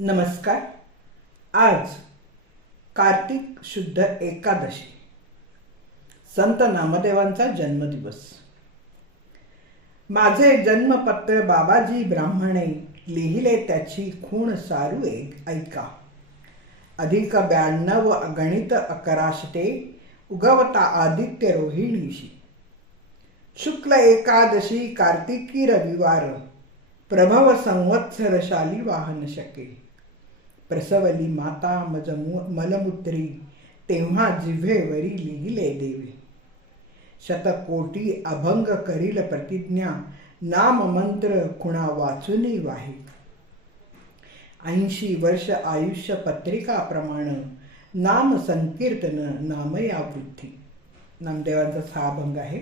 नमस्कार. आज कार्तिक शुद्ध एकादशी. संत नामदेवांचा जन्मदिवस. माझे जन्मपत्र बाबाजी ब्राह्मणे लिहिले त्याची खूण सारू एक. ऐका. अधिक ब्याण्णव गणित अकराशते उगवता आदित्य रोहिणीशी. शुक्ल एकादशी कार्तिकी रविवार. प्रभव संवत्सरशाली वाहन शके. प्रसवली माता मज मलमुत्री मलमूत्री तेव्हा जिव्हेवरी लिहिले देवी. शतकोटी अभंग करील प्रतिज्ञा नाम मंत्र खुणा वाचूनही वाही. ऐंशी वर्ष आयुष्य पत्रिकाप्रमाणे नाम संकीर्तन नामया वृद्धी नामदेवांचा हा अभंग आहे.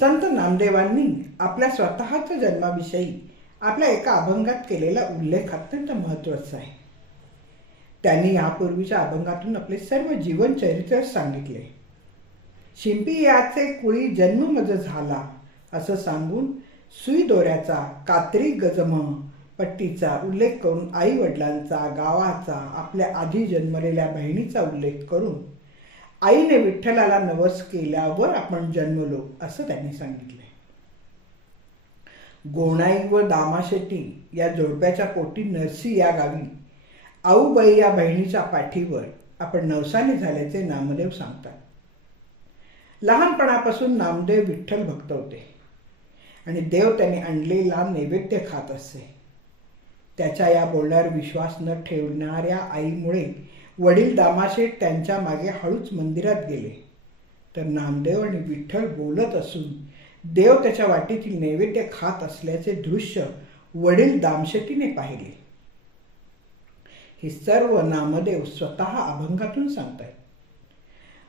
संत नामदेवांनी आपल्या स्वतःच्या जन्माविषयी आपल्या एका अभंगात केलेला उल्लेख अत्यंत महत्त्वाचा आहे. त्यांनी यापूर्वीच्या अभंगातून आपले सर्व जीवन चरित्र सांगितले. शिंपी याचे कुळी जन्म मज झाला असं सांगून सुई दोऱ्याचा कात्री गजम पट्टीचा उल्लेख करून आई वडिलांचा गावाचा आपल्या आधी जन्मलेल्या बहिणीचा उल्लेख करून आईने विठ्ठलाला नवस केल्यावर आपण जन्मलो असं त्यांनी सांगितले. गोणाई व दामाशेटी या जोडप्याच्या पोटी नरसी या गावी आऊबाई या बहिणीच्या पाठीवर आपण नवसाने झाल्याचे नामदेव सांगतात. लहानपणापासून नामदेव विठ्ठल भक्त होते. आणि देव त्याने आणलेला नैवेद्य खात असे. त्याच्या या बोलण्यावर विश्वास न ठेवणाऱ्या आईमुळे वडील दामाशेठ त्यांच्या मागे हळूच मंदिरात गेले. तर नामदेव आणि विठ्ठल बोलत असून देव त्याच्या वाटेतील नैवेद्य खात असल्याचे दृश्य वडील दामशेटीने पाहिले. हे सर्व नामदेव स्वतः अभंगातून सांगतायत.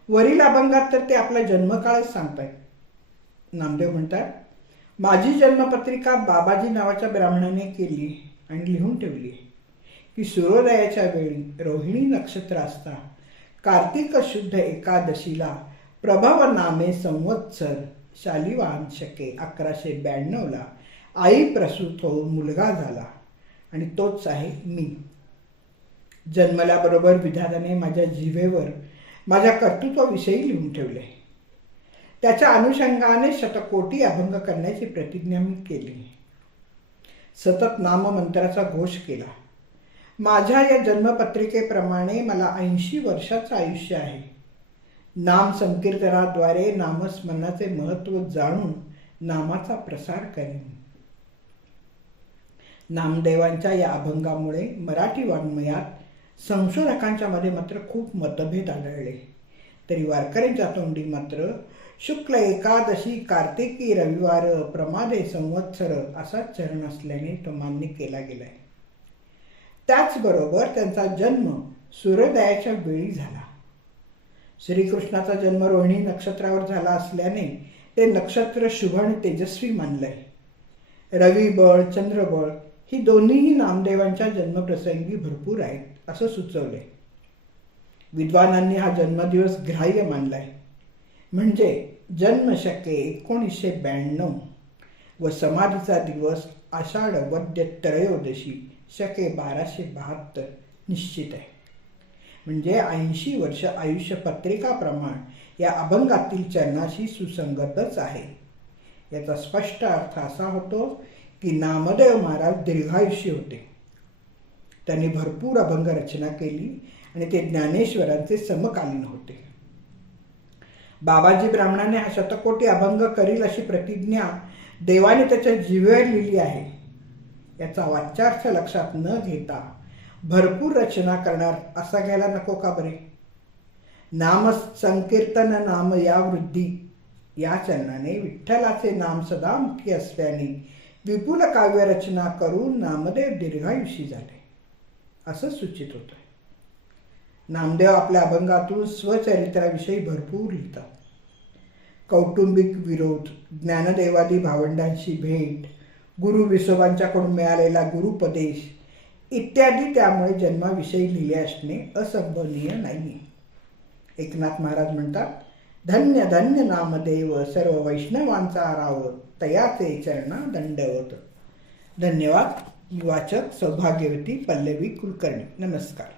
वरील अभंगात तर ते आपला जन्मकाळच सांगतायत. नामदेव म्हणतात माझी जन्मपत्रिका बाबाजी नावाच्या ब्राह्मणाने केली आणि लिहून ठेवली की सूर्योदयाच्या वेळी रोहिणी नक्षत्र असता कार्तिक शुद्ध एकादशीला प्रभव नामे संवत्सर शालिवाहन शके अकराशे ब्याण्णवला आई प्रसूत होऊन मुलगा झाला आणि तोच आहे मी. जन्मल्याबरोबर विधाताने माझ्या जीवेवर माझ्या कर्तृत्वाविषयी लिहून ठेवले. त्याच्या अनुषंगाने शतकोटी अभंग करण्याची प्रतिज्ञा मी केली. सतत नाममंत्राचा घोष केला. माझ्या या जन्मपत्रिकेप्रमाणे मला ऐंशी वर्षाचं आयुष्य आहे. नाम संकीर्तनाद्वारे नामस्मरणाचे महत्त्व जाणून नामाचा प्रसार करेन. नामदेवांच्या या अभंगामुळे मराठी वाङ्मयात संशोधकांच्या मध्ये मात्र खूप मतभेद आढळले. तरी वारकऱ्यांच्या तोंडी मात्र शुक्ल एकादशी कार्तिकी रविवार प्रमादे संवत्सर असाच चरण असल्याने तो मान्य केला गेलाय. त्याचबरोबर त्यांचा जन्म सूर्योदयाच्या वेळी झाला. श्रीकृष्णाचा जन्म रोहिणी नक्षत्रावर झाला असल्याने ते नक्षत्र शुभण तेजस्वी मानलंय. रविबळ चंद्रबळ ही दोन्हीही नामदेवांच्या जन्मप्रसंगी भरपूर आहेत असं सुचवले विद्वानांनी हा जन्मदिवस ग्राह्य मानलाय. म्हणजे जन्म शके एकोणीसशे ब्याण्णव व समाधीचा दिवस आषाढ वद्य त्रयोदशी शके बाराशे बहात्तर निश्चित आहे. म्हणजे ऐंशी वर्ष आयुष्य पत्रिकाप्रमाण या अभंगातील चरणाशी सुसंगतच आहे. याचा स्पष्ट अर्थ असा होतो की नामदेव महाराज दीर्घायुष्य होते. त्यांनी भरपूर अभंग रचना केली आणि ते ज्ञानेश्वरांचे समकालीन होते. बाबाजी ब्राह्मणाने हा शतकोटी अभंग करील अशी प्रतिज्ञा देवाने त्याच्या जीवेवर लिहिली आहे. याचा वाच्यार्थ लक्षात न घेता भरपूर रचना करणार असा घ्यायला नको का बरे? नाम संकीर्तन नाम या वृद्धी या चरणाने विठ्ठलाचे नाम सदा मुखी असल्याने विपुल काव्य रचना करून नामदेव दीर्घायुषी झाले. असं सूचित होतं नामदेव आपल्या अभंगातून स्वचरित्राविषयी भरपूर लिहितात. कौटुंबिक विरोध ज्ञानदेवादी भावंडांशी भेट गुरु विसोबांच्याकडून मिळालेला गुरुपदेश इत्यादी त्यामुळे जन्माविषयी लिहिले असणे असंभवनीय नाही. एकनाथ महाराज म्हणतात धन्य धन्य नामदेव सर्व वैष्णवांचा राव तयाचे चरणा दंडवत धन्यवाद वाचक सौभाग्यवती पल्लवी कुलकर्णी. नमस्कार.